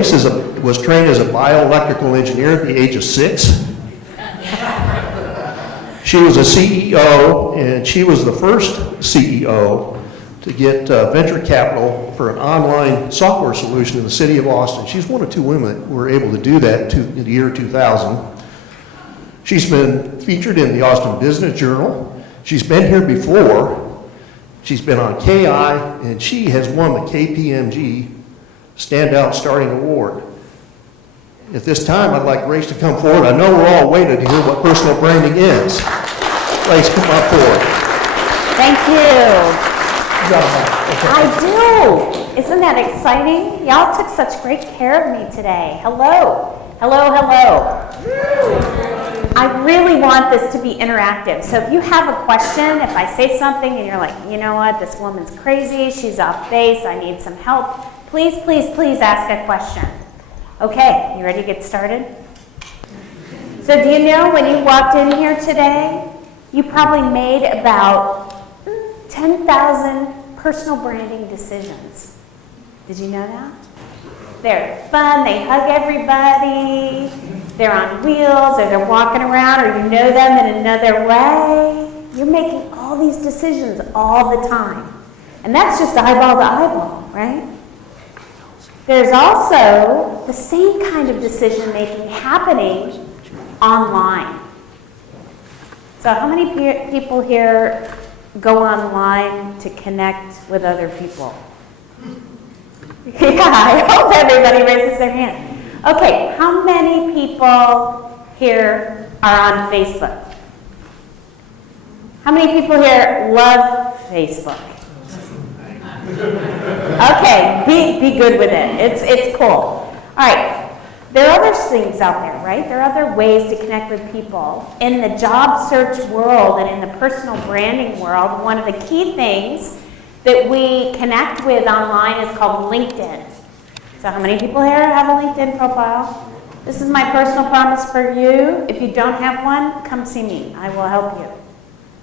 Grace was trained as a bioelectrical engineer at the age of 6. She was a CEO, and she was the first CEO to get venture capital for an online software solution in the city of Austin. She's one of 2 women who were able to do that in the year 2000. She's been featured in the Austin Business Journal. She's been here before. She's been on KI, and she has won the KPMG Standout Starting Award. At this time, I'd like Grace to come forward. I know we're all waiting to hear what personal branding is. Grace, come on forward. Thank you. I do. Isn't that exciting? Y'all took such great care of me today. Hello. Hello, hello. I really want this to be interactive. So if you have a question, if I say something and you're like, you know what, this woman's crazy, she's off base, I need some help, please, please, please ask a question. Okay, you ready to get started? So do you know when you walked in here today, you probably made about 10,000 personal branding decisions. Did you know that? They're fun, they hug everybody, they're on wheels, or they're walking around, or you know them in another way. You're making all these decisions all the time. And that's just eyeball to eyeball, right? There's also the same kind of decision making happening online. So how many people here go online to connect with other people? Yeah, I hope everybody raises their hand. Okay, how many people here are on Facebook? How many people here love Facebook? Okay, be good with it. It's cool. All right, there are other things out there, right? There are other ways to connect with people. In the job search world and in the personal branding world, one of the key things that we connect with online is called LinkedIn. So how many people here have a LinkedIn profile? This is my personal promise for you. If you don't have one, come see me. I will help you.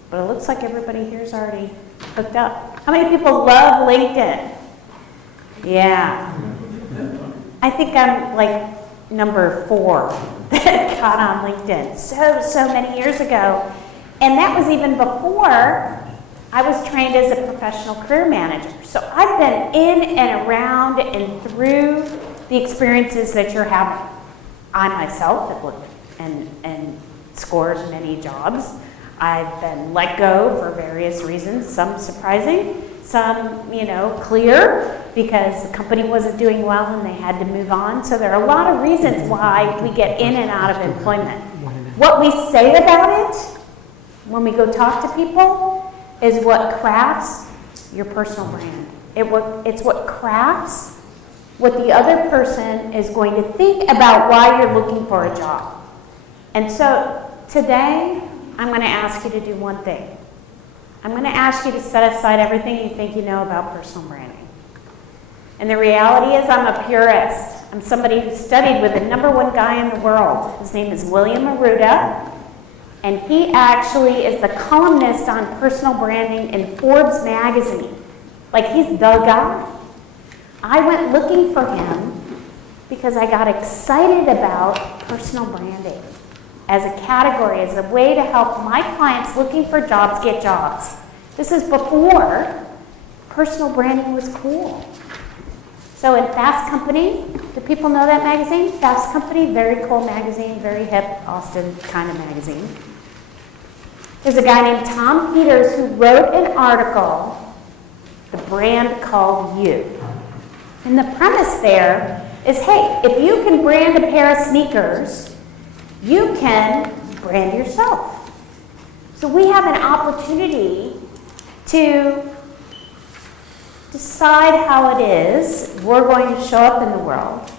But it looks like everybody here is already hooked up. How many people love LinkedIn? Yeah. I think I'm like number 4 that got on LinkedIn so many years ago. And that was even before I was trained as a professional career manager. So I've been in and around and through the experiences that you're having. I myself have looked and scored many jobs. I've been let go for various reasons, some surprising, some, clear because the company wasn't doing well and they had to move on. So there are a lot of reasons why we get in and out of employment. What we say about it when we go talk to people is what crafts your personal brand. It's what crafts what the other person is going to think about why you're looking for a job. And so today, I'm going to ask you to do one thing. I'm going to ask you to set aside everything you think you know about personal branding. And the reality is I'm a purist. I'm somebody who studied with the #1 guy in the world. His name is William Arruda. And he actually is the columnist on personal branding in Forbes magazine. Like, he's the guy. I went looking for him because I got excited about personal branding as a category, as a way to help my clients looking for jobs get jobs. This is before personal branding was cool. So in Fast Company, do people know that magazine? Fast Company, very cool magazine, very hip, Austin kind of magazine. There's a guy named Tom Peters who wrote an article, The Brand Called You. And the premise there is, hey, if you can brand a pair of sneakers, you can brand yourself. So we have an opportunity to decide how it is we're going to show up in the world,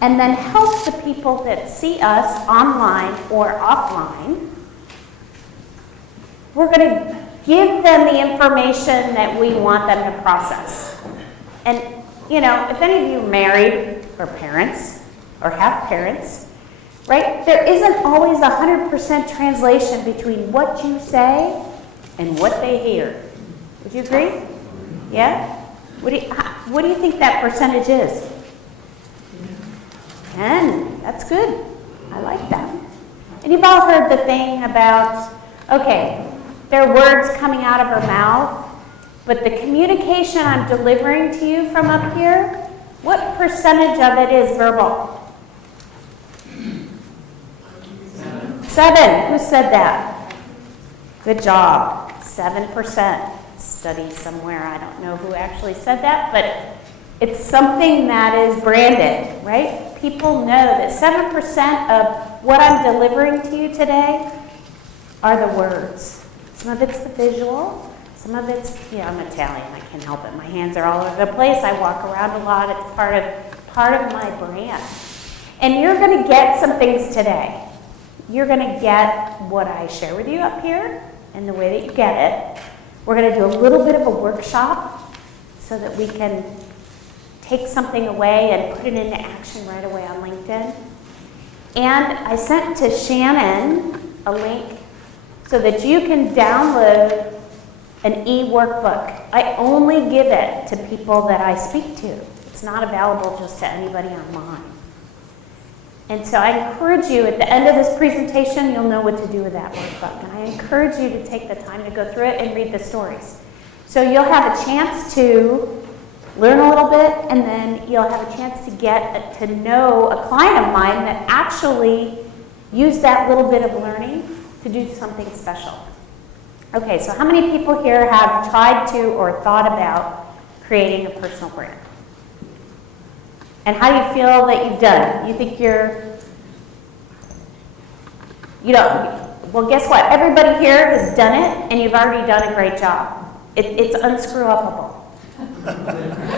and then help the people that see us online or offline. We're going to give them the information that we want them to process. And, if any of you are married or parents or have parents, right, there isn't always 100% translation between what you say and what they hear. Would you agree? Yeah? What do you think that percentage is? 10, that's good. I like that. And you've all heard the thing about, okay, there are words coming out of our mouth, but the communication I'm delivering to you from up here, what percentage of it is verbal? 7. Who said that? Good job. 7%. Study somewhere. I don't know who actually said that, but it's something that is branded, right? People know that 7% of what I'm delivering to you today are the words. Some of it's the visual. Some of it's, I'm Italian. I can't help it. My hands are all over the place. I walk around a lot. It's part of my brand. And you're going to get some things today. You're going to get what I share with you up here and the way that you get it. We're going to do a little bit of a workshop so that we can take something away and put it into action right away on LinkedIn. And I sent to Shannon a link so that you can download an e-workbook. I only give it to people that I speak to. It's not available just to anybody online. And so I encourage you, at the end of this presentation, you'll know what to do with that workbook. And I encourage you to take the time to go through it and read the stories. So you'll have a chance to learn a little bit, and then you'll have a chance to get to know a client of mine that actually used that little bit of learning to do something special. Okay, so how many people here have tried to or thought about creating a personal brand? And how do you feel that you've done it? You think well, guess what? Everybody here has done it, and you've already done a great job. It's unscrew-upable.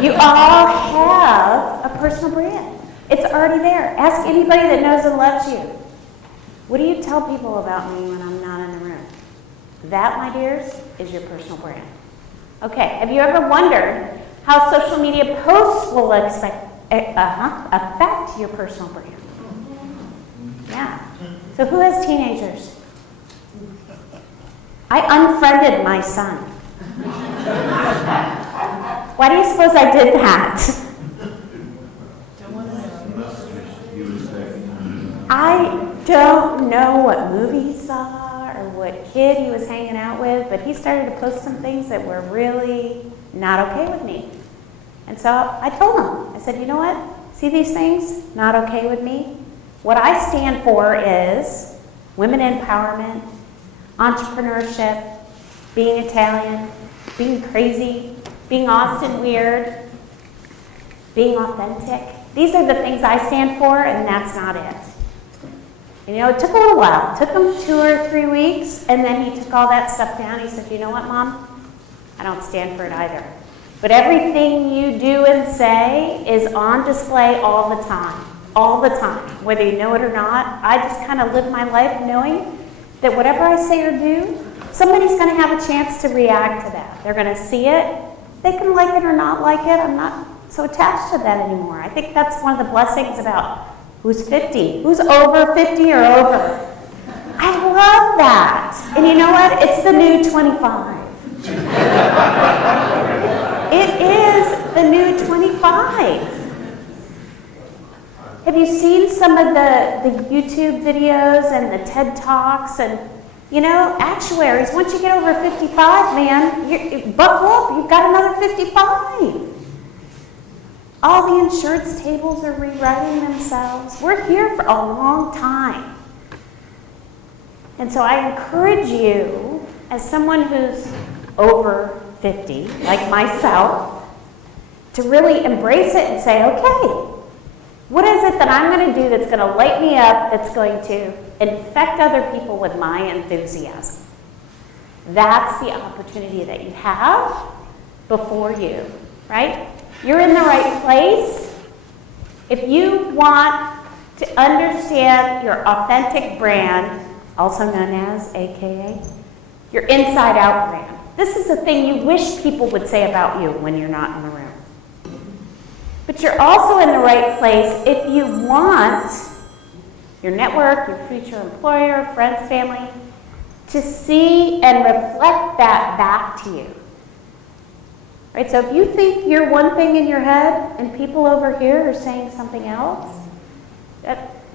You all have a personal brand. It's already there. Ask anybody that knows and loves you. What do you tell people about me when I'm not in the room? That, my dears, is your personal brand. Okay, have you ever wondered how social media posts will affect your personal brand? Yeah. So who has teenagers? I unfriended my son. Why do you suppose I did that? I don't know what movie he saw or what kid he was hanging out with, but he started to post some things that were really not okay with me. And so I told him, I said, you know what? See these things? Not okay with me? What I stand for is women empowerment, entrepreneurship, being Italian, being crazy, being Austin weird, being authentic. These are the things I stand for, and that's not it. And, it took a little while. It took him 2 or 3 weeks, and then he took all that stuff down. He said, you know what, Mom? I don't stand for it either. But everything you do and say is on display all the time. All the time. Whether you know it or not, I just kind of live my life knowing that whatever I say or do, somebody's going to have a chance to react to that. They're going to see it. They can like it or not like it. I'm not so attached to that anymore. I think that's one of the blessings about who's 50. Who's over 50 or over? I love that. And you know what? It's the new 25. It is the new 25. Have you seen some of the YouTube videos and the TED Talks? And, actuaries, once you get over 55, man, buckle up, you've got another 55. All the insurance tables are rewriting themselves. We're here for a long time. And so I encourage you, as someone who's over 50, like myself, to really embrace it and say, okay, what is it that I'm going to do that's going to light me up, that's going to infect other people with my enthusiasm? That's the opportunity that you have before you, right? You're in the right place. If you want to understand your authentic brand, also known as, AKA, your inside out brand. This is the thing you wish people would say about you when you're not in the room. But you're also in the right place if you want your network, your future employer, friends, family, to see and reflect that back to you. Right? So if you think you're one thing in your head and people over here are saying something else,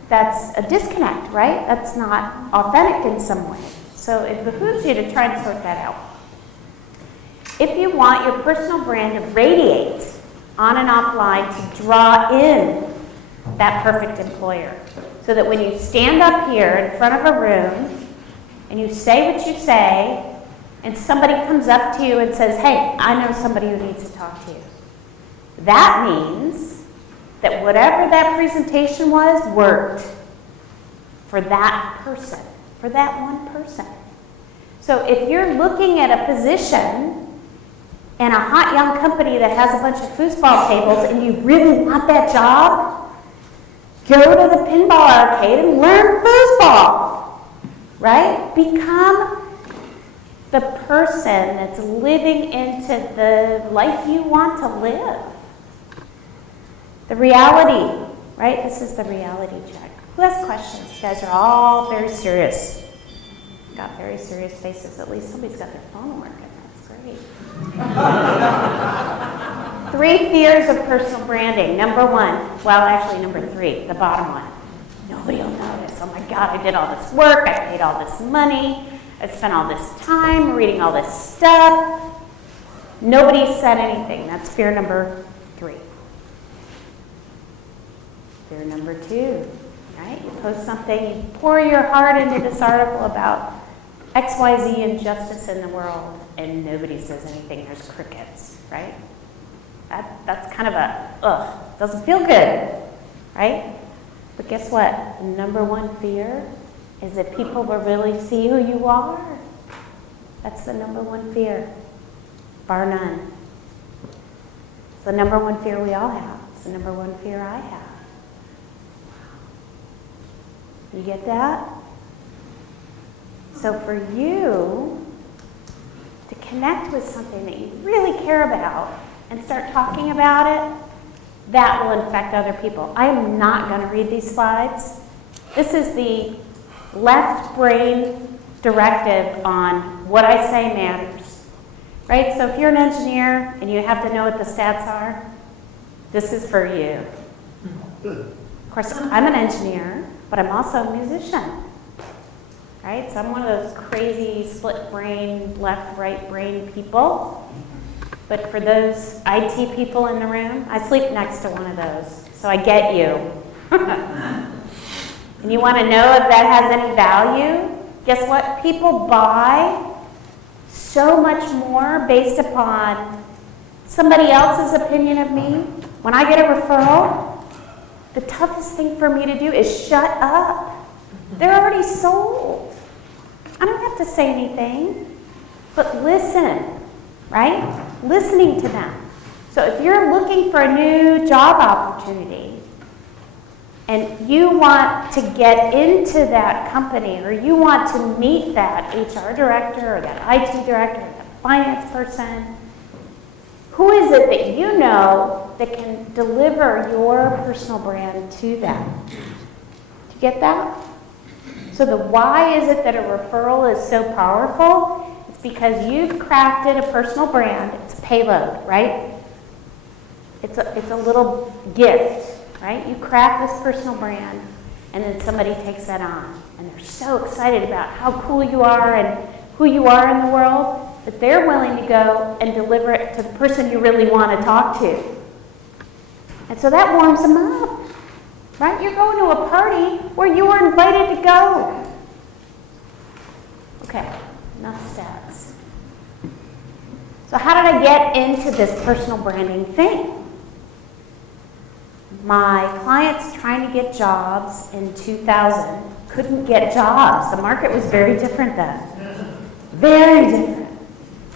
That's a disconnect, right? That's not authentic in some way. So it behooves you to try and sort that out. If you want your personal brand to radiate on and offline to draw in that perfect employer, so that when you stand up here in front of a room and you say what you say, and somebody comes up to you and says, hey, I know somebody who needs to talk to you. That means that whatever that presentation was worked for that person, for that one person. So if you're looking at a position in a hot young company that has a bunch of foosball tables and you really want that job, go to the pinball arcade and learn foosball, right? Become the person that's living into the life you want to live. The reality, right? This is the reality check. Who has questions? You guys are all very serious. Got very serious faces. At least somebody's got their phone working. That's great. 3 fears of personal branding. Number 1, well, actually number 3, the bottom one. Nobody will notice. Oh my God, I did all this work. I paid all this money. I spent all this time reading all this stuff. Nobody said anything. That's fear number 3. Fear number 2, right? You post something, you pour your heart into this article about XYZ injustice in the world, and nobody says anything. There's crickets, right? That's kind of a, doesn't feel good, right? But guess what? The number 1 fear is that people will really see who you are. That's the number 1 fear, bar none. It's the number 1 fear we all have. It's the number 1 fear I have. You get that? So for you to connect with something that you really care about and start talking about it, that will infect other people. I am not going to read these slides. This is the left brain directive on what I say matters, right? So if you're an engineer and you have to know what the stats are, this is for you. Of course, I'm an engineer, but I'm also a musician, right? So I'm one of those crazy split brain, left, right brain people. But for those IT people in the room, I sleep next to one of those, so I get you. And you want to know if that has any value? Guess what? People buy so much more based upon somebody else's opinion of me. When I get a referral, the toughest thing for me to do is shut up. They're already sold. I don't have to say anything, but listen, right? Listening to them. So if you're looking for a new job opportunity and you want to get into that company, or you want to meet that HR director or that IT director or that finance person, who is it that you know that can deliver your personal brand to them? Do you get that? So the why is it that a referral is so powerful? It's because you've crafted a personal brand. It's a payload, right? It's a little gift, right? You craft this personal brand, and then somebody takes that on. And they're so excited about how cool you are and who you are in the world that they're willing to go and deliver it to the person you really want to talk to. And so that warms them up, right? You're going to a party where you were invited to go. Okay, enough stats. So how did I get into this personal branding thing? My clients trying to get jobs in 2000 couldn't get jobs. The market was very different then. Very different,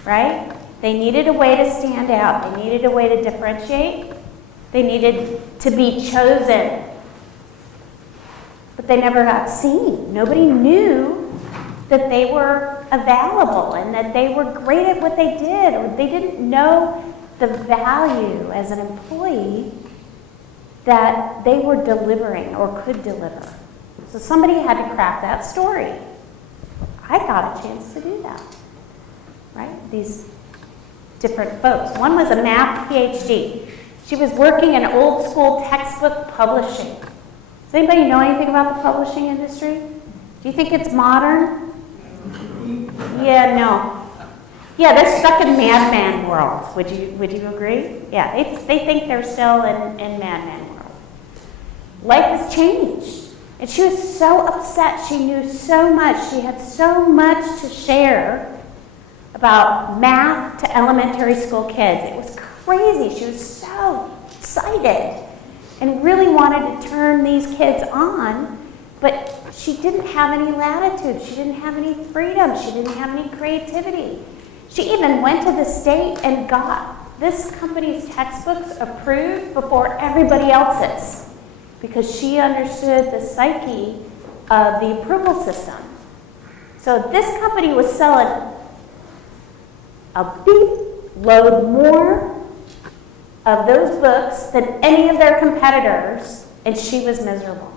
right? They needed a way to stand out. They needed a way to differentiate. They needed to be chosen. But they never got seen. Nobody knew that they were available and that they were great at what they did, or they didn't know the value as an employee that they were delivering or could deliver. So somebody had to craft that story. I got a chance to do that, right? These different folks. One was a math PhD. She was working in old school textbook publishing. Does anybody know anything about the publishing industry? Do you think it's modern? Yeah, no. Yeah, they're stuck in madman world. Would you agree? Yeah, they think they're still in madman world. Life has changed. And she was so upset. She knew so much. She had so much to share about math to elementary school kids. It was crazy. She was so excited and really wanted to turn these kids on, but she didn't have any latitude. She didn't have any freedom. She didn't have any creativity. She even went to the state and got this company's textbooks approved before everybody else's because she understood the psyche of the approval system. So this company was selling a beat load more of those books than any of their competitors, and she was miserable.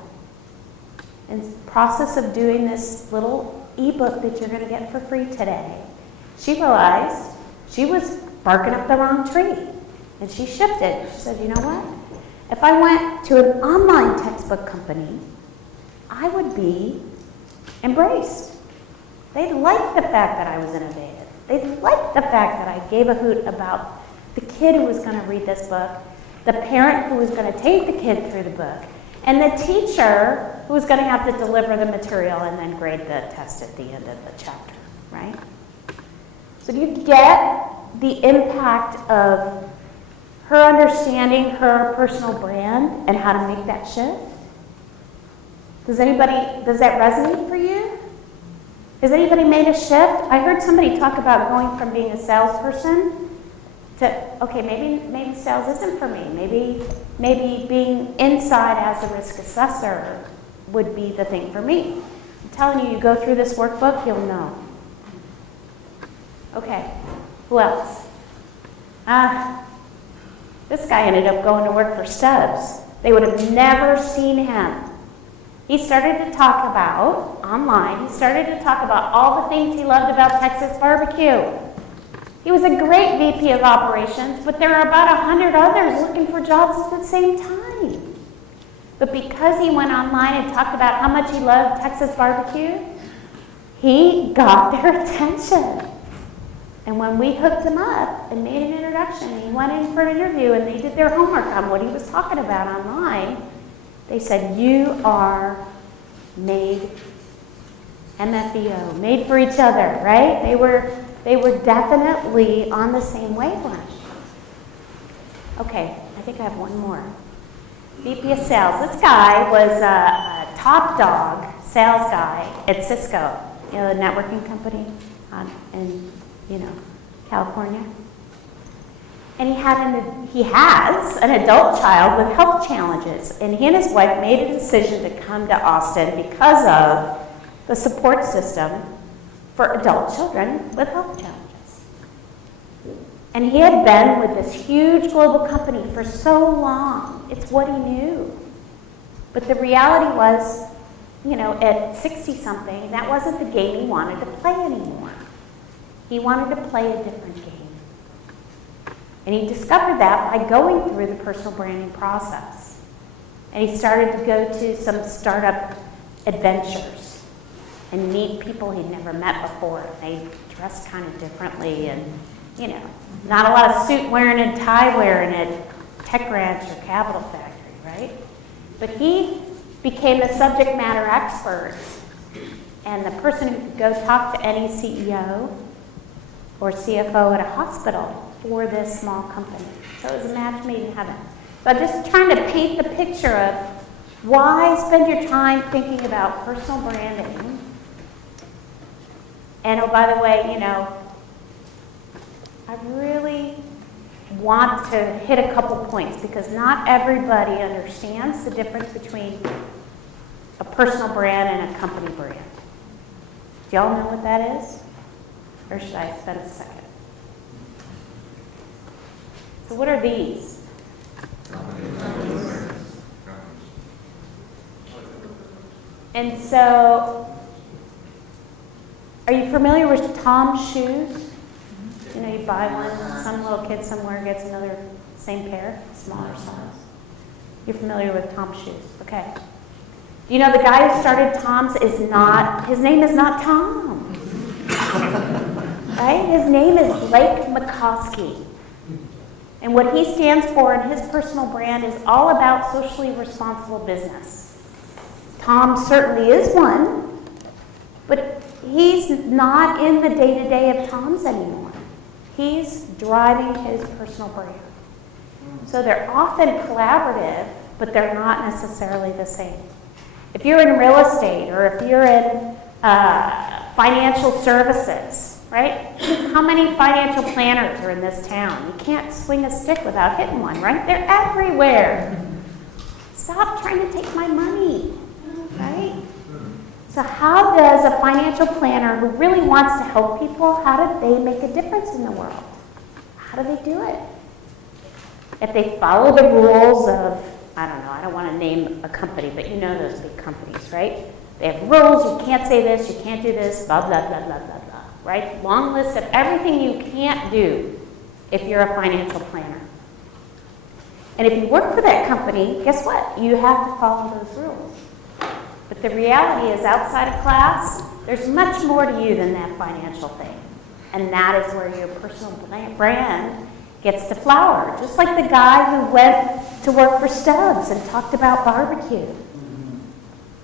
In the process of doing this little ebook that you're going to get for free today, she realized she was barking up the wrong tree, and she shifted. She said, you know what? If I went to an online textbook company, I would be embraced. They'd like the fact that I was innovative. They'd like the fact that I gave a hoot about the kid who was going to read this book, the parent who was going to take the kid through the book, and the teacher who was going to have to deliver the material and then grade the test at the end of the chapter, right? So do you get the impact of her understanding her personal brand and how to make that shift? Does that resonate for you? Has anybody made a shift? I heard somebody talk about going from being a salesperson to, okay, maybe sales isn't for me. Maybe being inside as a risk assessor would be the thing for me. I'm telling you, you go through this workbook, you'll know. Okay, who else? This guy ended up going to work for Stubbs. They would have never seen him. He started to talk about, online, he started to talk about all the things he loved about Texas barbecue. He was a great VP of operations, but there were about 100 others looking for jobs at the same time. But because he went online and talked about how much he loved Texas barbecue, he got their attention. And when we hooked him up and made an introduction, he went in for an interview and they did their homework on what he was talking about online, they said, you are made MFEO, made for each other, right? They were definitely on the same wavelength. Okay, I think I have one more. VP of sales. This guy was a top dog sales guy at Cisco, the networking company in California. And he has an adult child with health challenges, and he and his wife made a decision to come to Austin because of the support system for adult children with health challenges. And he had been with this huge global company for so long. It's what he knew. But the reality was, at 60-something, that wasn't the game he wanted to play anymore. He wanted to play a different game. And he discovered that by going through the personal branding process. And he started to go to some startup adventures and meet people he'd never met before. They dressed kind of differently and, not a lot of suit wearing and tie wearing at Tech Ranch or Capital Factory, right? But he became the subject matter expert and the person who could go talk to any CEO or CFO at a hospital for this small company. So it was a match made in heaven. So I'm just trying to paint the picture of why spend your time thinking about personal branding. And oh, by the way, I really want to hit a couple points because not everybody understands the difference between a personal brand and a company brand. Do y'all know what that is? Or should I spend a second? So what are these? And so, are you familiar with Tom's shoes? You buy one, some little kid somewhere gets another same pair, smaller size. You're familiar with Tom's shoes, okay. You know, the guy who started Tom's his name is not Tom. Right? His name is Blake McCoskey. And what he stands for in his personal brand is all about socially responsible business. Tom certainly is one, but he's not in the day-to-day of Tom's anymore. He's driving his personal brand. So they're often collaborative, but they're not necessarily the same. If you're in real estate or if you're in financial services, right? How many financial planners are in this town? You can't swing a stick without hitting one, right? They're everywhere. Stop trying to take my money, right? So how does a financial planner who really wants to help people, how do they make a difference in the world? How do they do it? If they follow the rules of, I don't know, I don't want to name a company, but you know those big companies, right? They have rules, you can't say this, you can't do this, blah, blah, blah, blah, blah, blah, right? Long list of everything you can't do if you're a financial planner. And if you work for that company, guess what? You have to follow those rules. But the reality is outside of class, there's much more to you than that financial thing. And that is where your personal brand gets to flower. Just like the guy who went to work for Stubbs and talked about barbecue.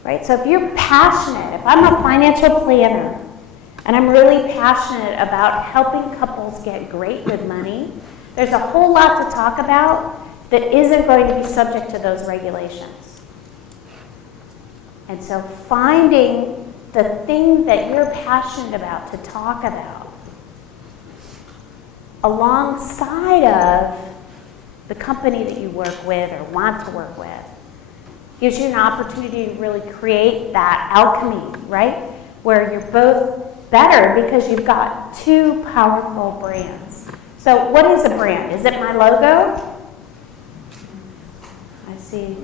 Right? So if you're passionate, if I'm a financial planner, and I'm really passionate about helping couples get great with money, there's a whole lot to talk about that isn't going to be subject to those regulations. And so finding the thing that you're passionate about to talk about alongside of the company that you work with or want to work with gives you an opportunity to really create that alchemy, right? Where you're both better because you've got two powerful brands. So what is a brand? Is it my logo? I see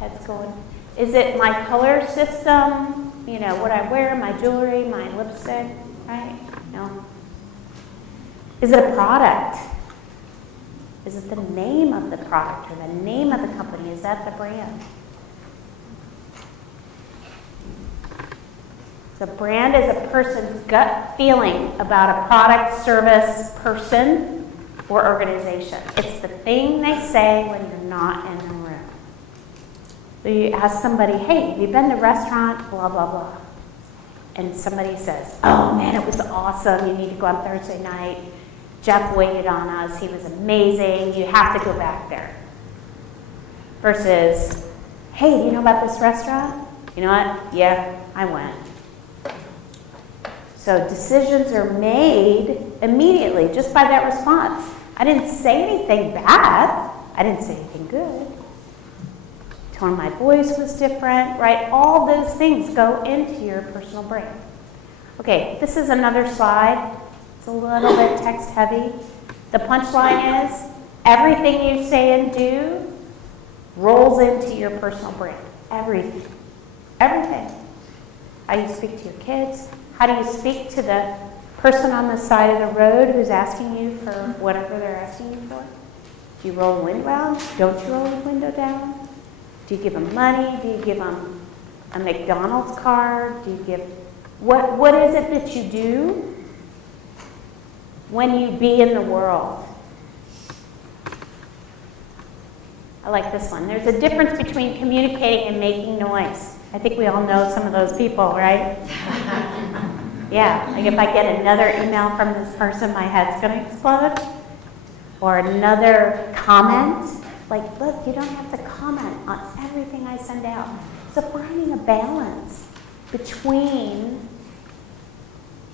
heads going. Is it my color system? You know, what I wear, my jewelry, my lipstick, right? No. Is it a product? Is it the name of the product or the name of the company? Is that the brand? The brand is a person's gut feeling about a product, service, person, or organization. It's the thing they say when you're not in the room. So you ask somebody, hey, have you been to a restaurant? Blah, blah, blah. And somebody says, oh man, it was awesome. You need to go on Thursday night. Jeff waited on us. He was amazing. You have to go back there. Versus, hey, do you know about this restaurant? You know what? Yeah, I went. So decisions are made immediately just by that response. I didn't say anything bad. I didn't say anything good. Tone of my voice was different, right? All those things go into your personal brand. Okay, this is another slide. It's a little bit text heavy. The punchline is everything you say and do rolls into your personal brand. Everything. Everything. How you speak to your kids. How do you speak to the person on the side of the road who's asking you for whatever they're asking you for? Do you roll the window down? Don't you roll the window down? Do you give them money? Do you give them a McDonald's card? Do you give... What is it that you do when you be in the world? I like this one. There's a difference between communicating and making noise. I think we all know some of those people, right? Yeah, like if I get another email from this person, my head's going to explode. Or another comment. Like, look, you don't have to comment on everything I send out. So finding a balance between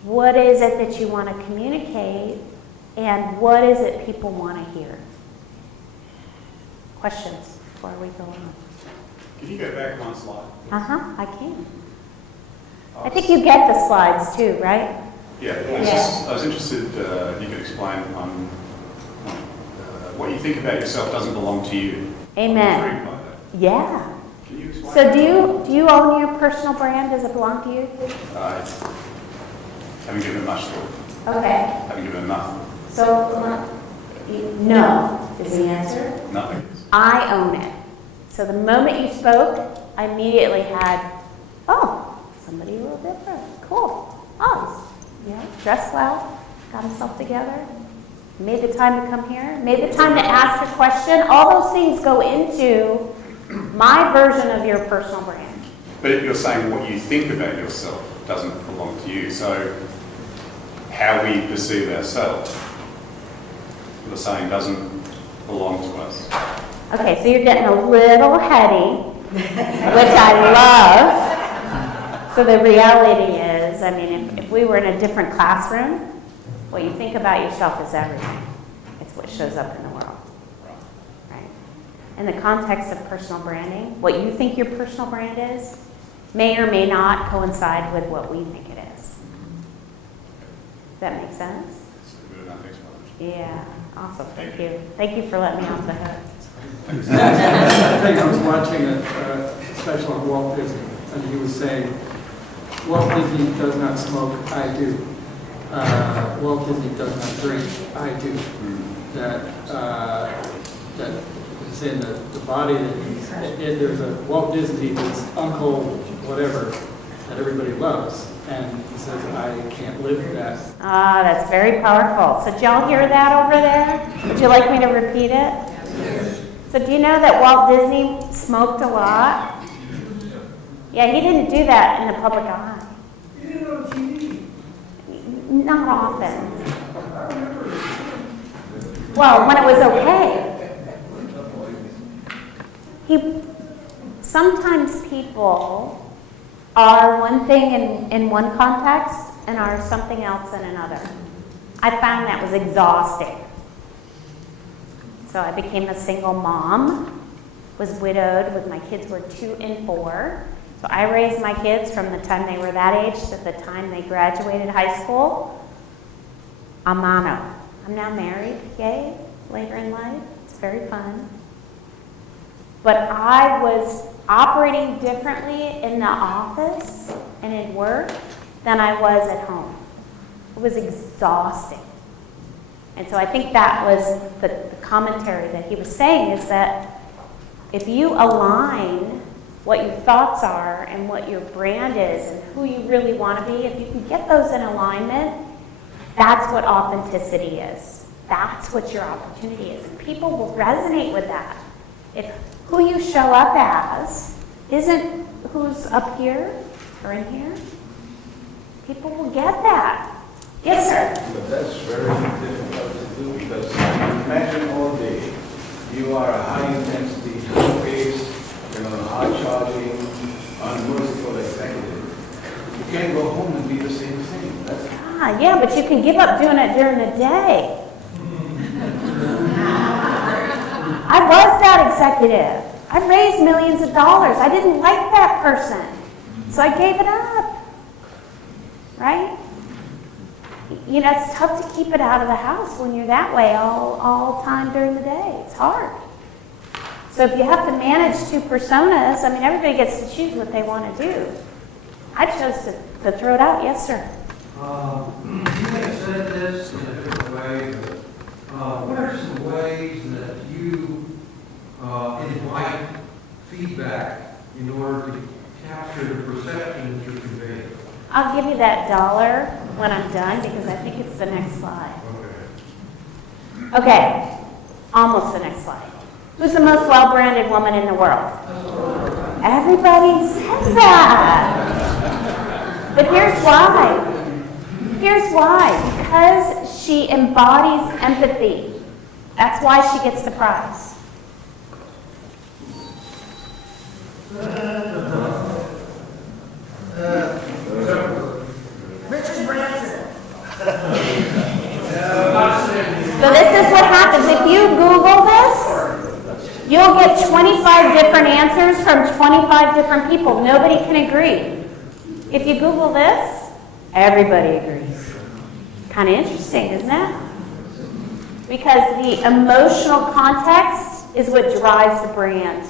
what is it that you want to communicate and what is it people want to hear. Questions before we go on? Can you go back one slide? I can. I think you get the slides too, right? Yeah, I was interested if you could explain what you think about yourself doesn't belong to you. Amen. Like that. Yeah. Can you explain? So do you own your personal brand? Does it belong to you? Haven't given it much thought. Okay. Haven't given it enough. So no is the answer. Nothing. I own it. So the moment you spoke, I immediately had, oh, somebody a little different. Cool. Oh, you know, dressed well, got himself together, made the time to come here, made the time to ask a question. All those things go into my version of your personal brand. But you're saying what you think about yourself doesn't belong to you. So how we perceive ourselves, you're saying doesn't belong to us. Okay, so you're getting a little heady, which I love. So the reality is, I mean, if we were in a different classroom, what you think about yourself is everything. It's what shows up in the world, right? In the context of personal branding, what you think your personal brand is may or may not coincide with what we think it is. Does that make sense? It's a good enough explanation. Yeah, awesome, thank you. Thank you for letting me off the hook. I think I was watching a special on Walt Disney, and he was saying, Walt Disney does not smoke, I do. Walt Disney does not drink, I do. That is in the body that he's in. There's a Walt Disney, his uncle, whatever, that everybody loves. And he says, I can't live with that. Ah, that's very powerful. So did y'all hear that over there? Would you like me to repeat it? Yes. So do you know that Walt Disney smoked a lot? Yeah, he didn't do that in the public eye. You didn't on TV. Not often. Well, when it was okay. Sometimes people are one thing in one context and are something else in another. I found that was exhausting. So I became a single mom, was widowed with my kids were 2 and 4. So I raised my kids from the time they were that age to the time they graduated high school. A mano. I'm now married, yay, later in life. It's very fun. But I was operating differently in the office and in work than I was at home. It was exhausting. And so I think that was the commentary that he was saying, is that if you align what your thoughts are and what your brand is and who you really want to be, if you can get those in alignment, that's what authenticity is. That's what your opportunity is. And people will resonate with that. If who you show up as isn't who's up here or in here, people will get that. Yes, sir? But that's very difficult to do because imagine all day you are a high intensity, high pace, high charging, unmerciful executive. You can't go home and be the same thing. Yeah, but you can give up doing it during the day. I was that executive. I raised millions of dollars. I didn't like that person, so I gave it up. Right? You know, it's tough to keep it out of the house when you're that way all time during the day. It's hard. So if you have to manage 2 personas, I mean, everybody gets to choose what they want to do. I chose to throw it out. Yes, sir. You may have said this in a different way, but what are some ways that you invite feedback in order to capture the perception that you're conveying? I'll give you that dollar when I'm done because I think it's the next slide. Okay, almost the next slide. Who's the most well-branded woman in the world? Everybody says that. But here's why. Here's why. Because she embodies empathy. That's why she gets the prize. So this is what happens. If you Google this, you'll get 25 different answers from 25 different people. Nobody can agree. If you Google this, everybody agrees. Kind of interesting, isn't it? Because the emotional context is what drives the brand.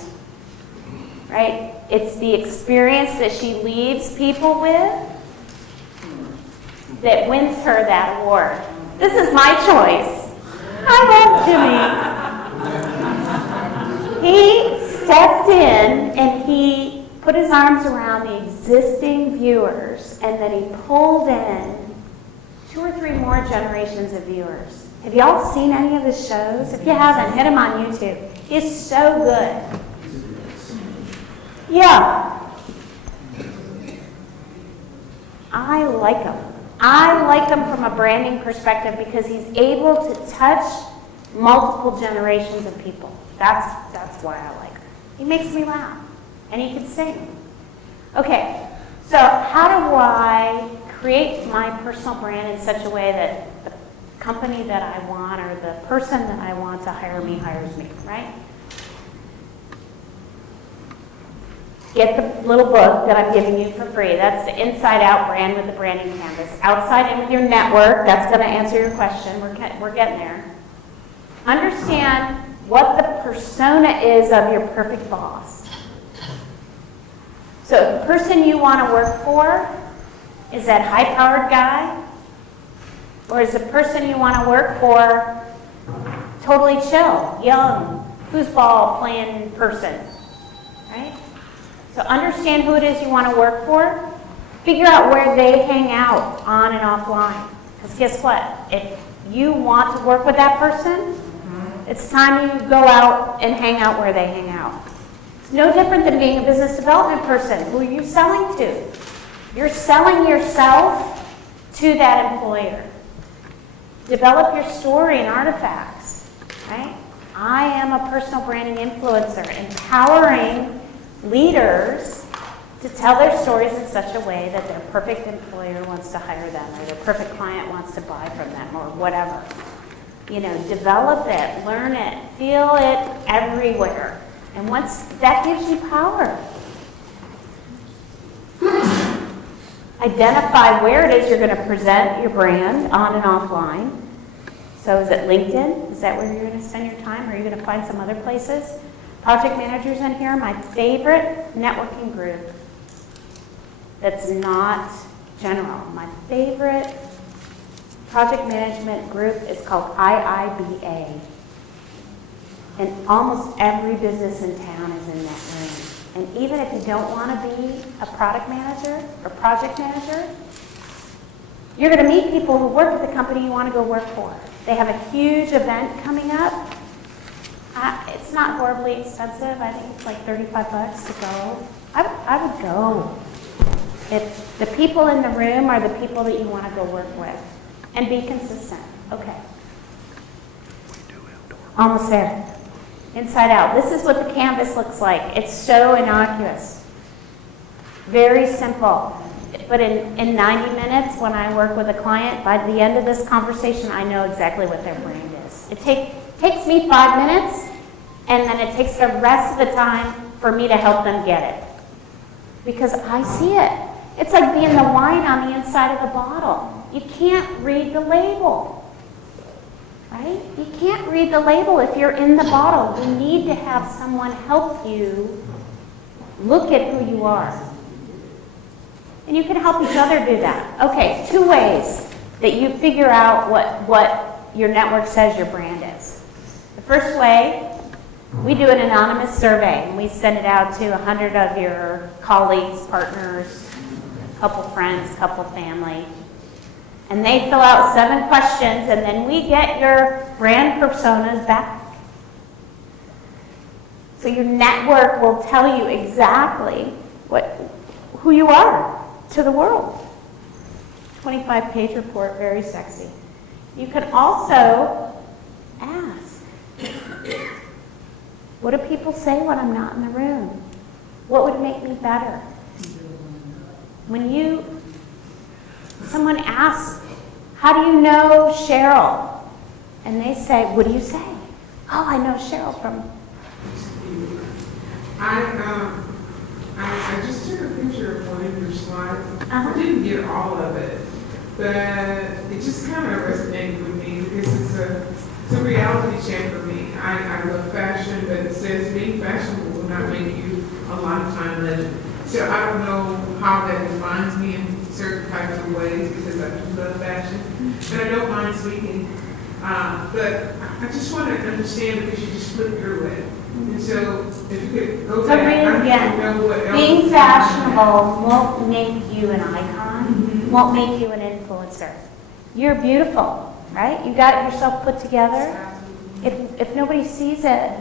Right? It's the experience that she leaves people with that wins her that award. This is my choice. I love Jimmy. He stepped in and he put his arms around the existing viewers, and then he pulled in 2 or 3 more generations of viewers. Have y'all seen any of his shows? If you haven't, hit him on YouTube. He's so good. Yeah. I like him. I like him from a branding perspective because he's able to touch multiple generations of people. That's why I like him. He makes me laugh, and he can sing. Okay, so how do I create my personal brand in such a way that the company that I want or the person that I want to hire me hires me, right? Get the little book that I'm giving you for free. That's the Inside Out brand with the branding canvas. Outside in with your network. That's going to answer your question. We're getting there. Understand what the persona is of your perfect boss. So the person you want to work for is that high-powered guy, or is the person you want to work for totally chill, young, foosball playing person, right? So understand who it is you want to work for. Figure out where they hang out on and offline. Because guess what? If you want to work with that person, it's time you go out and hang out where they hang out. It's no different than being a business development person. Who are you selling to? You're selling yourself to that employer. Develop your story and artifacts, right? I am a personal branding influencer, empowering leaders to tell their stories in such a way that their perfect employer wants to hire them or their perfect client wants to buy from them or whatever. You know, develop it, learn it, feel it everywhere. And once that gives you power. Identify where it is you're going to present your brand on and offline. So is it LinkedIn? Is that where you're going to spend your time? Or are you going to find some other places? Project managers in here, my favorite networking group that's not general. My favorite project management group is called IIBA. And almost every business in town is in that room. And even if you don't want to be a product manager or project manager, you're going to meet people who work at the company you want to go work for. They have a huge event coming up. It's not horribly expensive. I think it's like $35 to go. I would go. If the people in the room are the people that you want to go work with. And be consistent. Okay. Almost there. Inside out. This is what the canvas looks like. It's so innocuous. Very simple. But in 90 minutes, when I work with a client, by the end of this conversation, I know exactly what their brand is. It takes me 5 minutes, and then it takes the rest of the time for me to help them get it. Because I see it. It's like being the wine on the inside of the bottle. You can't read the label, right? You can't read the label if you're in the bottle. You need to have someone help you look at who you are. And you can help each other do that. Okay, 2 ways that you figure out what your network says your brand is. The first way, we do an anonymous survey, and we send it out to 100 of your colleagues, partners, a couple friends, a couple family. And they fill out 7 questions, and then we get your brand personas back. So your network will tell you exactly who you are to the world. 25-page report, very sexy. You can also ask, what do people say when I'm not in the room? What would make me better? When someone asks, how do you know Cheryl? And they say, what do you say? Oh, I know Cheryl from... I just took a picture of one of your slides. Uh-huh. I didn't get all of it, but it just kind of resonated with me because it's a reality check for me. I love fashion, but it says being fashionable will not make you a lifetime legend. So I don't know how that defines me in certain types of ways because I do love fashion, and I don't mind speaking. But I just want to understand because you just flipped through it. And so if you could go So back, read it I again. don't know what else. Being fashionable won't make you an icon, won't make you an influencer. You're beautiful, right? You got yourself put together. If nobody sees it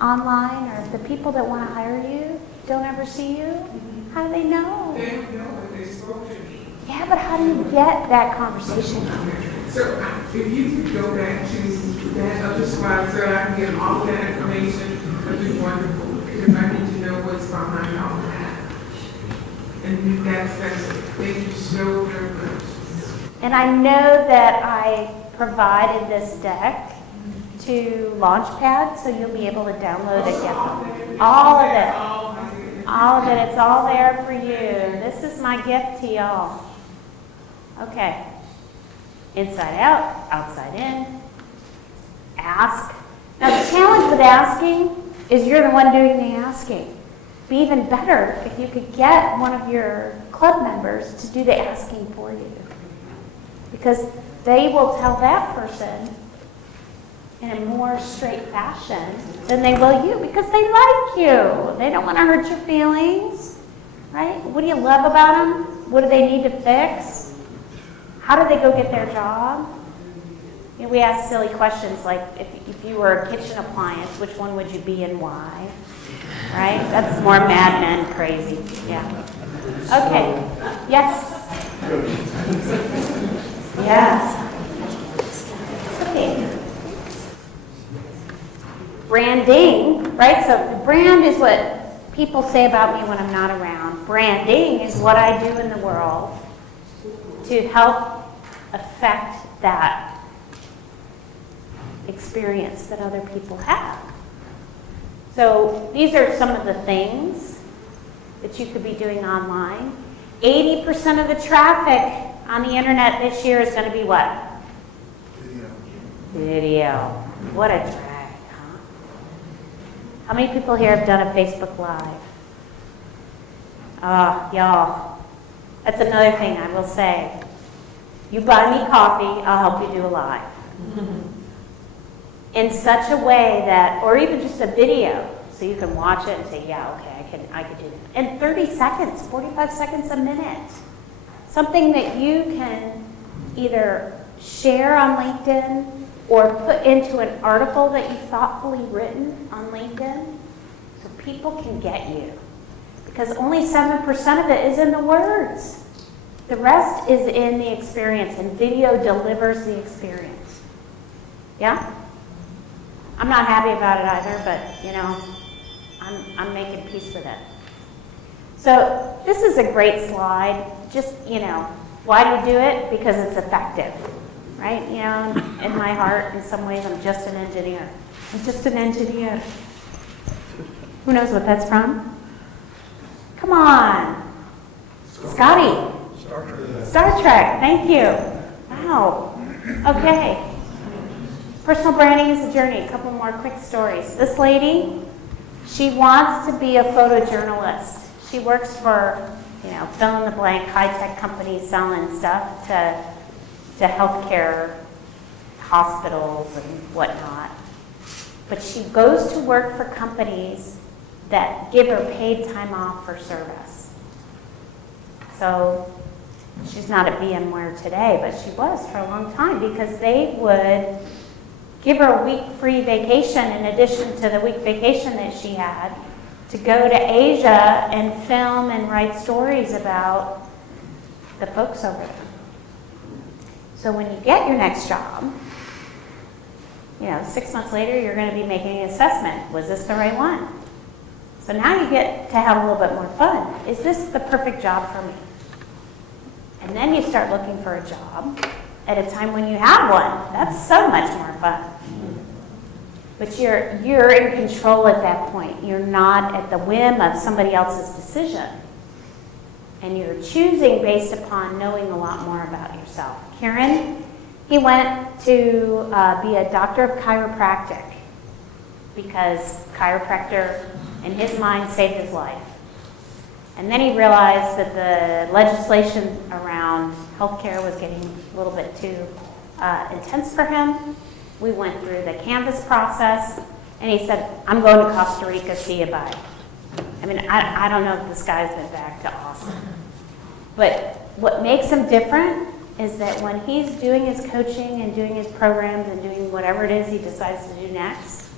online, or if the people that want to hire you don't ever see you, how do they know? They don't know if they spoke to me. Yeah, but how do you get that conversation? So if you could go back to that other slide so I can get all that information, that'd be wonderful. Because I need to know what's behind all that. And that's it. Thank you so very much. And I know that I provided this deck to Launchpad, so you'll be able to download it. All of it. All of it. It's all there for you. This is my gift to y'all. Okay. Inside out, outside in. Ask. Now the challenge with asking is you're the one doing the asking. Be even better if you could get one of your club members to do the asking for you. Because they will tell that person in a more straight fashion than they will you, because they like you. They don't want to hurt your feelings, right? What do you love about them? What do they need to fix? How do they go get their job? You know, we ask silly questions like, if you were a kitchen appliance, which one would you be and why? Right? That's more Mad Men crazy. Yeah. Okay. Yes. Yes. Okay. Branding, right? So brand is what people say about me when I'm not around. Branding is what I do in the world to help affect that experience that other people have. So these are some of the things that you could be doing online. 80% of the traffic on the internet this year is going to be what? Video. What a drag, huh? How many people here have done a Facebook Live? Y'all. That's another thing I will say. You buy me coffee, I'll help you do a live. In such a way that, or even just a video, so you can watch it and say, yeah, okay, I could do that. In 30 seconds, 45 seconds a minute. Something that you can either share on LinkedIn or put into an article that you thoughtfully written on LinkedIn so people can get you. Because only 7% of it is in the words. The rest is in the experience, and video delivers the experience. Yeah? I'm not happy about it either, but you know, I'm making peace with it. So this is a great slide. Just, you know, why do you do it? Because it's effective, right? You know, in my heart, in some ways, I'm just an engineer. I'm just an engineer. Who knows what that's from? Come on. Scotty. Star Trek, thank you. Wow. Okay. Personal branding is a journey. A couple more quick stories. This lady, she wants to be a photojournalist. She works for, you know, fill in the blank, high-tech companies selling stuff to healthcare, hospitals and whatnot. But she goes to work for companies that give her paid time off for service. So she's not at VMware today, but she was for a long time because they would give her a week free vacation in addition to the week vacation that she had to go to Asia and film and write stories about the folks over there. So when you get your next job, you know, 6 months later, you're going to be making an assessment. Was this the right one? So now you get to have a little bit more fun. Is this the perfect job for me? And then you start looking for a job at a time when you have one. That's so much more fun. But you're in control at that point. You're not at the whim of somebody else's decision. And you're choosing based upon knowing a lot more about yourself. Kieran, he went to be a doctor of chiropractic because chiropractor, in his mind, saved his life. And then he realized that the legislation around healthcare was getting a little bit too intense for him. We went through the Canvas process, And he said, I'm going to Costa Rica, see you, bye. I mean, I don't know if this guy's been back to Austin. But what makes him different is that when he's doing his coaching and doing his programs and doing whatever it is he decides to do next,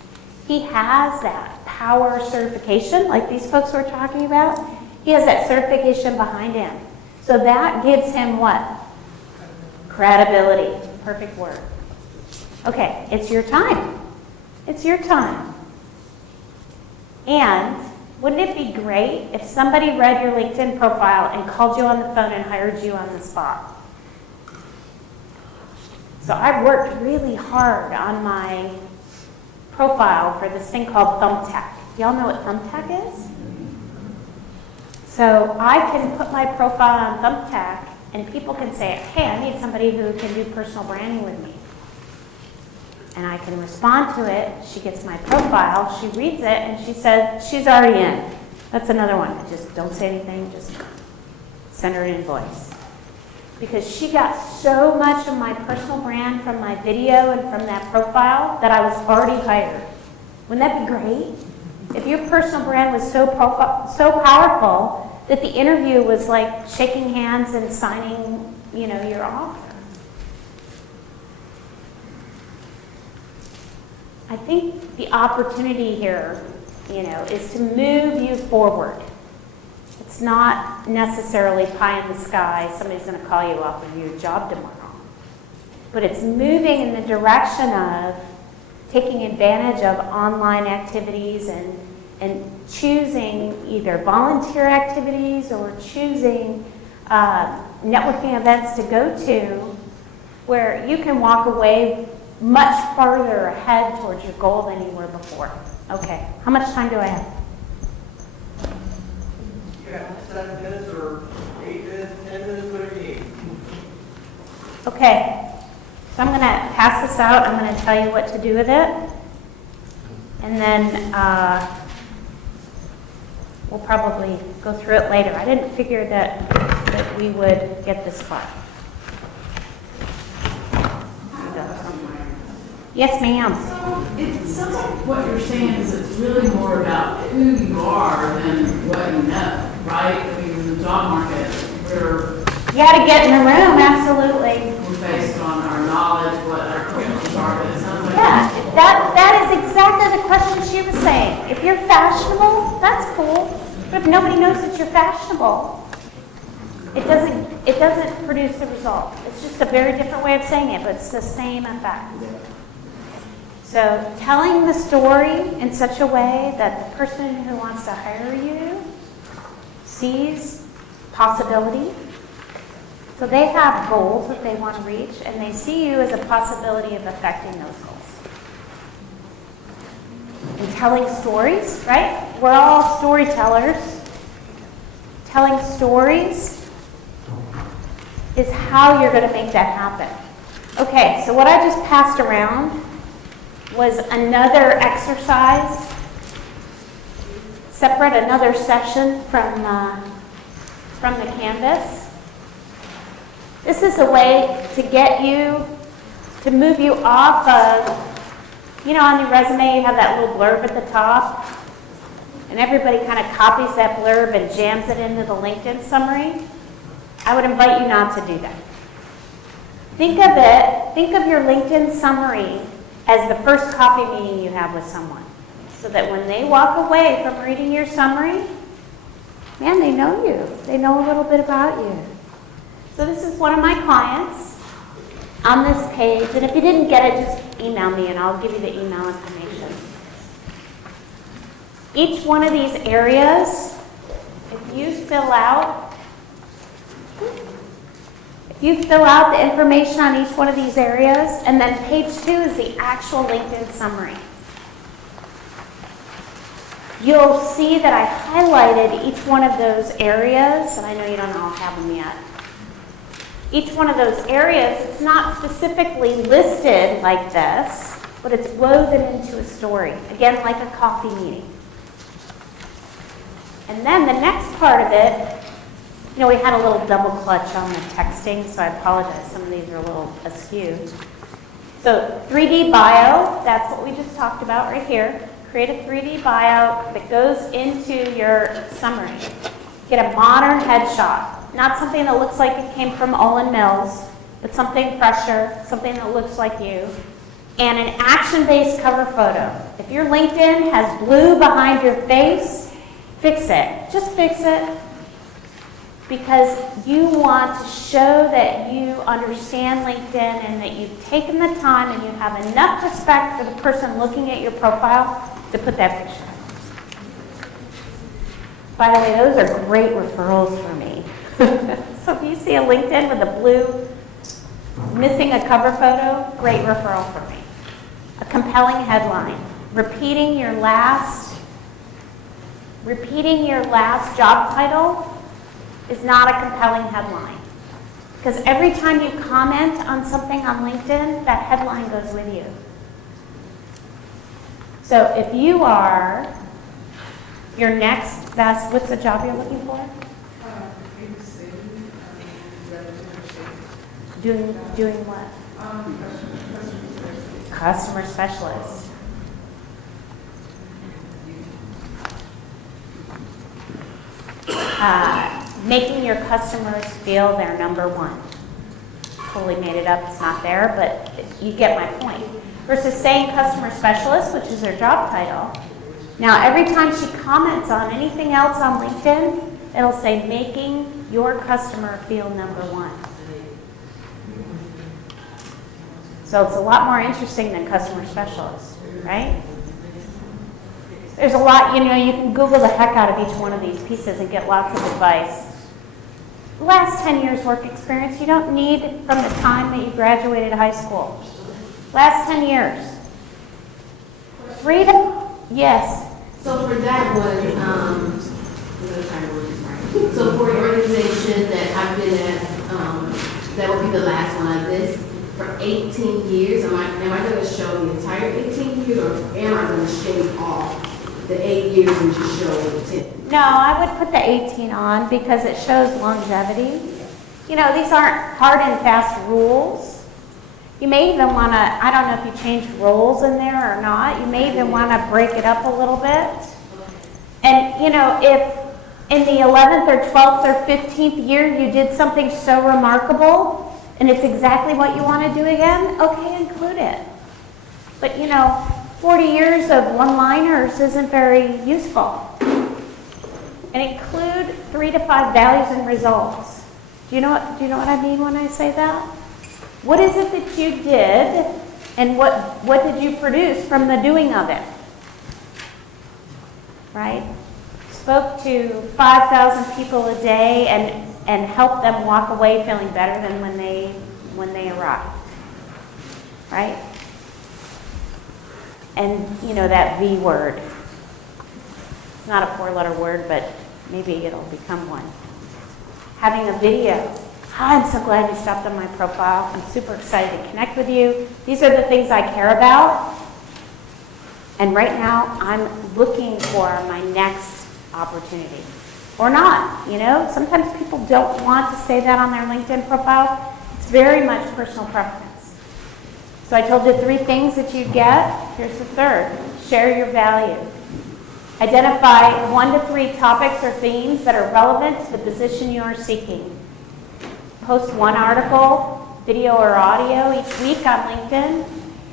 he has that power certification, like these folks were talking about. He has that certification behind him. So that gives him what? Credibility. Perfect word. Okay, it's your time. It's your time. And wouldn't it be great if somebody read your LinkedIn profile and called you on the phone and hired you on the spot? So I've worked really hard on my profile for this thing called Thumbtack. Y'all know what Thumbtack is? So I can put my profile on Thumbtack and people can say, hey, I need somebody who can do personal branding with me. And I can respond to it. She gets my profile, she reads it, and she said she's already in. That's another one. Just don't say anything, just send her an invoice. Because she got so much of my personal brand from my video and from that profile that I was already hired. Wouldn't that be great? If your personal brand was so powerful that the interview was like shaking hands and signing, your offer. I think the opportunity here, is to move you forward. It's not necessarily pie in the sky, somebody's going to call you up and do your job tomorrow. But it's moving in the direction of taking advantage of online activities and choosing either volunteer activities or choosing networking events to go to where you can walk away much farther ahead towards your goal than you were before. Okay, how much time do I have? Yeah, 7 minutes or 8 minutes, 10 minutes, whatever you need. Okay, so I'm going to pass this out. I'm going to tell you what to do with it. And then we'll probably go through it later. I didn't figure that we would get this far. Yes, ma'am. So it sounds like what you're saying is it's really more about who you are than what you know, right? I mean, in the job market, we're You got to get in the room, absolutely. based on our knowledge, what our credentials are, but it sounds like. Yeah, that is exactly the question she was saying. If you're fashionable, that's cool. But if nobody knows that you're fashionable, it doesn't produce the result. It's just a very different way of saying it, but it's the same effect. So telling the story in such a way that the person who wants to hire you sees possibility. So they have goals that they want to reach, and they see you as a possibility of affecting those goals. And telling stories, right? We're all storytellers. Telling stories is how you're going to make that happen. Okay, so what I just passed around was another exercise, separate, another session from the Canvas. This is a way to get you, to move you off of, on your resume you have that little blurb at the top, and everybody kind of copies that blurb and jams it into the LinkedIn summary. I would invite you not to do that. Think of your LinkedIn summary as the first coffee meeting you have with someone. So that when they walk away from reading your summary, man, they know you. They know a little bit about you. So this is one of my clients on this page. And if you didn't get it, just email me and I'll give you the email information. Each one of these areas, if you fill out the information on each one of these areas, and then page 2 is the actual LinkedIn summary. You'll see that I highlighted each one of those areas, and I know you don't all have them yet. Each one of those areas, it's not specifically listed like this, but it's woven into a story. Again, like a coffee meeting. And then the next part of it, we had a little double clutch on the texting, so I apologize. Some of these are a little askew. So 3D bio, that's what we just talked about right here. Create a 3D bio that goes into your summary. Get a modern headshot, not something that looks like it came from Olin Mills, but something fresher, something that looks like you, and an action-based cover photo. If your LinkedIn has blue behind your face, fix it. Just fix it, because you want to show that you understand LinkedIn and that you've taken the time and you have enough respect for the person looking at your profile to put that picture. By the way, those are great referrals for me. So if you see a LinkedIn with a blue, missing a cover photo, great referral for me. A compelling headline. Repeating your last job title is not a compelling headline. Because every time you comment on something on LinkedIn, that headline goes with you. So if you are your next best, what's the job you're looking for? Doing what? Customer specialist. Making your customers feel they're number one. Totally made it up, it's not there, but you get my point. Versus saying customer specialist, which is their job title. Now, every time she comments on anything else on LinkedIn, it'll say making your customer feel number one. So it's a lot more interesting than customer specialist, right? There's a lot, you can Google the heck out of each one of these pieces and get lots of advice. Last 10 years work experience, you don't need from the time that you graduated high school. Last 10 years. Freedom? Yes. So for that one, I'm trying to word this right. So for an organization that I've been at, that will be the last one like this, for 18 years, am I going to show the entire 18 years, or am I going to shave off the 8 years and just show the 10? No, I would put the 18 on because it shows longevity. These aren't hard and fast rules. You may even want to, I don't know if you changed roles in there or not, you may even want to break it up a little bit. And, if in the 11th or 12th or 15th year you did something so remarkable and it's exactly what you want to do again, okay, include it. But, 40 years of one-liners isn't very useful. And include 3 to 5 values and results. Do you know what I mean when I say that? What is it that you did, and what did you produce from the doing of it? Right? Spoke to 5,000 people a day and helped them walk away feeling better than when they arrived. Right? And that V word. It's not a 4-letter word, but maybe it'll become one. Having a video. Hi, I'm so glad you stopped on my profile. I'm super excited to connect with you. These are the things I care about. And right now, I'm looking for my next opportunity. Or not, Sometimes people don't want to say that on their LinkedIn profile. It's very much personal preference. So I told you 3 things that you'd get. Here's the 3rd. Share your value. Identify 1 to 3 topics or themes that are relevant to the position you are seeking. Post 1 article, video or audio each week on LinkedIn.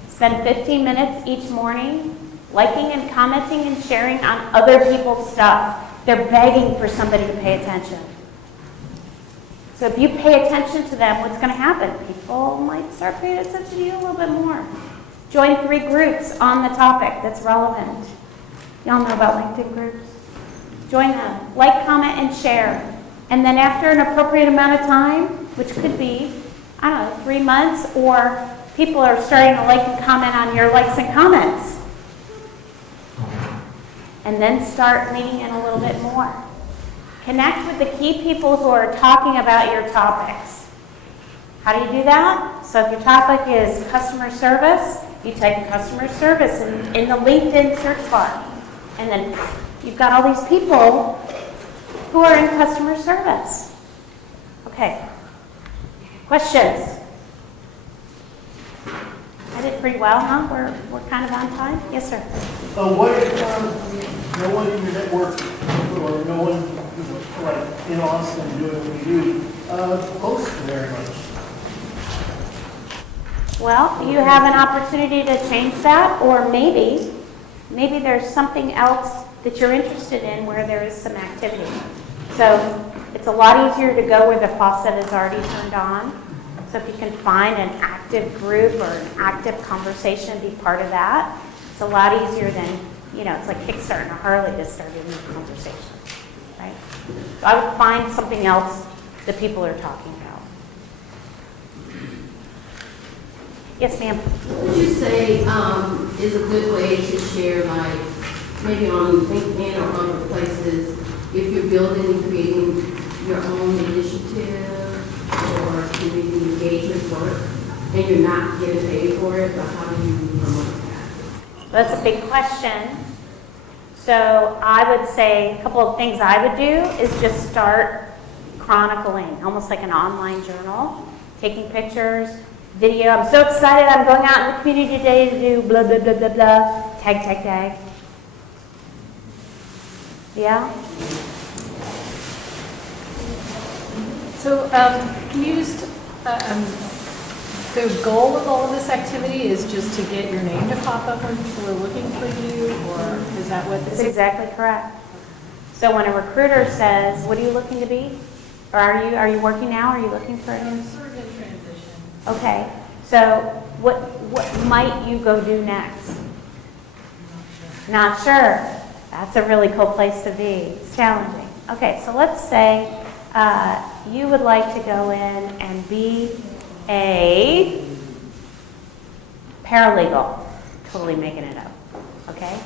Spend 15 minutes each morning liking and commenting and sharing on other people's stuff. They're begging for somebody to pay attention. So if you pay attention to them, what's going to happen? People might start paying attention to you a little bit more. Join 3 groups on the topic that's relevant. Y'all know about LinkedIn groups? Join them. Like, comment, and share. And then after an appropriate amount of time, which could be, 3 months, or people are starting to like and comment on your likes and comments. And then start leaning in a little bit more. Connect with the key people who are talking about your topics. How do you do that? So if your topic is customer service, you type customer service in the LinkedIn search bar. And then you've got all these people who are in customer service. Okay. Questions? I didn't pretty well, huh? We're kind of on time? Yes, sir. What if no one in your network, or no one like in Austin doing what you do, posts very much? Well, you have an opportunity to change that, or maybe there's something else that you're interested in where there is some activity. So it's a lot easier to go where the faucet is already turned on. So if you can find an active group or an active conversation, be part of that, it's a lot easier than, it's like kickstarting a Harley to start a new conversation, right? So I would find something else that people are talking about. Yes, ma'am. What would you say is a good way to share, like, maybe on LinkedIn or other places, if you're building and creating your own initiative or community engagement work, and you're not getting paid for it, but how do you promote that? That's a big question. So I would say a couple of things I would do is just start chronicling, almost like an online journal, taking pictures, video. I'm so excited, I'm going out in the community today to do blah, blah, blah, blah, blah, tag, tag, tag. Yeah? So can you just, the goal of all of this activity is just to get your name to pop up when people are looking for you, or is that what this That's is? exactly correct. So when a recruiter says, what are you looking to be? Or are you working now? Are you looking for a new? Sort of in transition. Okay, so what might you go do next? Not sure. That's a really cool place to be. It's challenging. Okay, so let's say you would like to go in and be a paralegal. Totally making it up. Okay?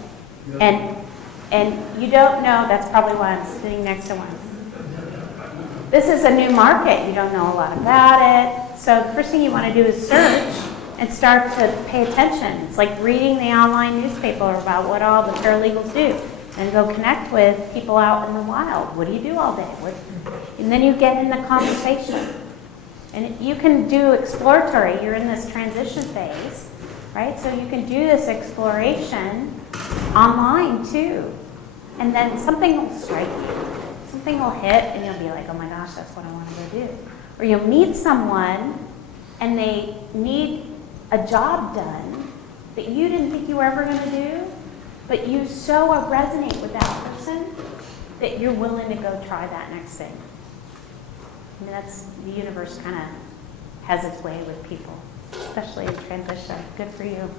And you don't know, that's probably why I'm sitting next to one. This is a new market. You don't know a lot about it. So the first thing you want to do is search and start to pay attention. It's like reading the online newspaper about what all the paralegals do. And go connect with people out in the wild. What do you do all day? And then you get in the conversation. And you can do exploratory. You're in this transition phase, right? So you can do this exploration online too. And then something will strike you. Something will hit and you'll be like, oh my gosh, that's what I want to go do. Or you'll meet someone and they need a job done that you didn't think you were ever going to do, but you so resonate with that person that you're willing to go try that next thing. I mean, that's, the universe kind of has its way with people, especially in transition. Good for you.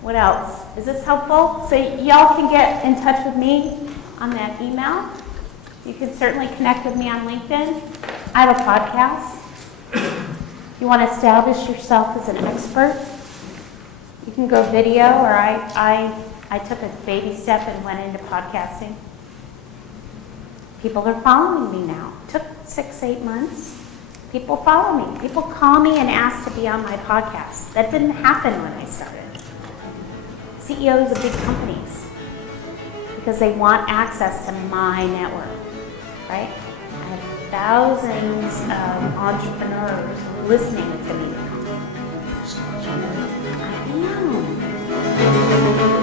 What else? Is this helpful? So y'all can get in touch with me on that email. You can certainly connect with me on LinkedIn. I have a podcast. You want to establish yourself as an expert? You can go video, or I took a baby step and went into podcasting. People are following me now. It took 6-8 months. People follow me. People call me and ask to be on my podcast. That didn't happen when I started. CEOs of big companies, because they want access to my network, right? I have thousands of entrepreneurs listening to me. I am.